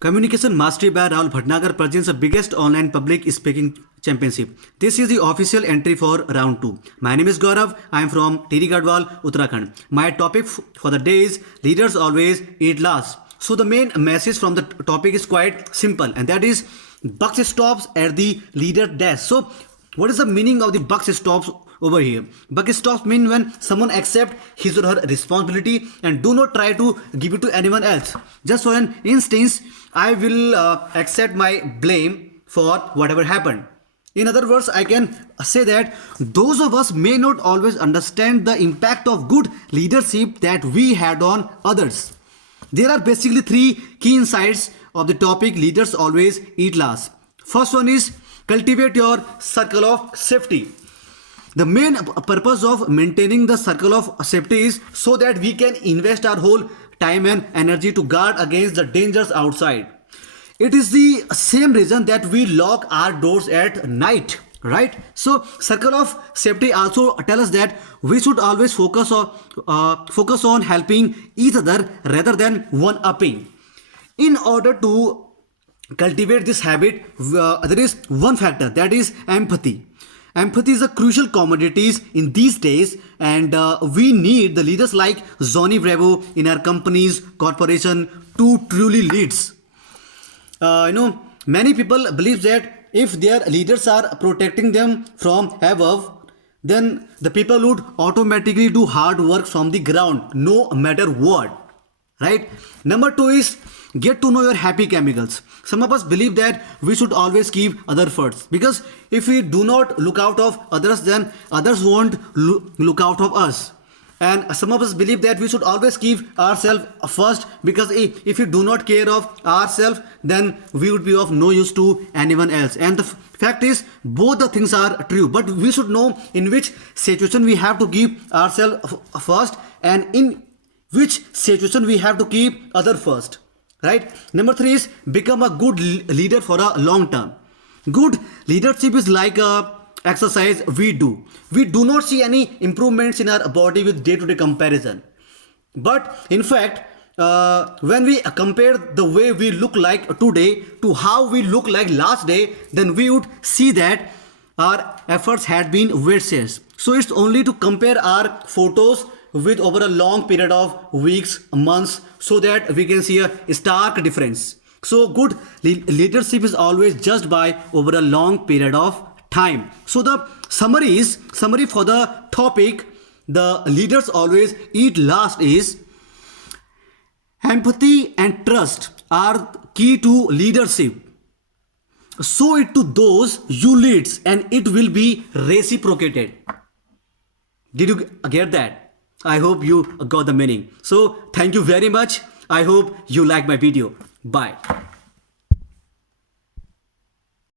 Communication Mastery by Rahul Bhatnagar presents the biggest online public speaking championship. This is the official entry for round 2. My name is Gaurav. I am from Tiri Gadwal, Uttarakhand. My topic for the day is leaders always eat last. So the main message from the topic is quite simple, and that is buck stops at the leader desk. So what is the meaning of the buck stops over here? Buck stops mean when someone accept his or her responsibility and do not try to give it to anyone else. Just for an instance, I will accept my blame for whatever happened. In other words, I can say that those of us may not always understand the impact of good leadership that we had on others. There are basically 3 key insights of the topic leaders always eat last. First one is cultivate your circle of safety. The main purpose of maintaining the circle of safety is so that we can invest our whole time and energy to guard against the dangers outside. It is the same reason that we lock our doors at night, right? So circle of safety also tell us that we should always focus on helping each other rather than one upping. In order to cultivate this habit, there is one factor, that is empathy. Empathy is a crucial commodity in these days, and we need the leaders like Johnny Bravo in our companies, corporation to truly leads. Many people believe that if their leaders are protecting them from above, then the people would automatically do hard work from the ground, no matter what. Right? Number 2 is get to know your happy chemicals. Some of us believe that we should always keep others first, because if we do not look out of others, then others won't look out of us. And some of us believe that we should always keep ourselves first, because if we do not care of ourselves, then we would be of no use to anyone else. And the fact is, both the things are true, but we should know in which situation we have to keep ourselves first and in which situation we have to keep other first. Right? Number 3 is become a good leader for a long term. Good leadership is like a exercise we do. We do not see any improvements in our body with day-to-day comparison. But in fact, when we compare the way we look like today to how we look like last day, then we would see that our efforts had been wasted. So it's only to compare our photos with over a long period of weeks, months, so that we can see a stark difference. So good leadership is always judged by over a long period of time. So the summary for the topic, the leaders always eat last, is empathy and trust are key to leadership. Show it to those you lead and it will be reciprocated. Did you get that? I hope you got the meaning. So thank you very much. I hope you like my video. Bye.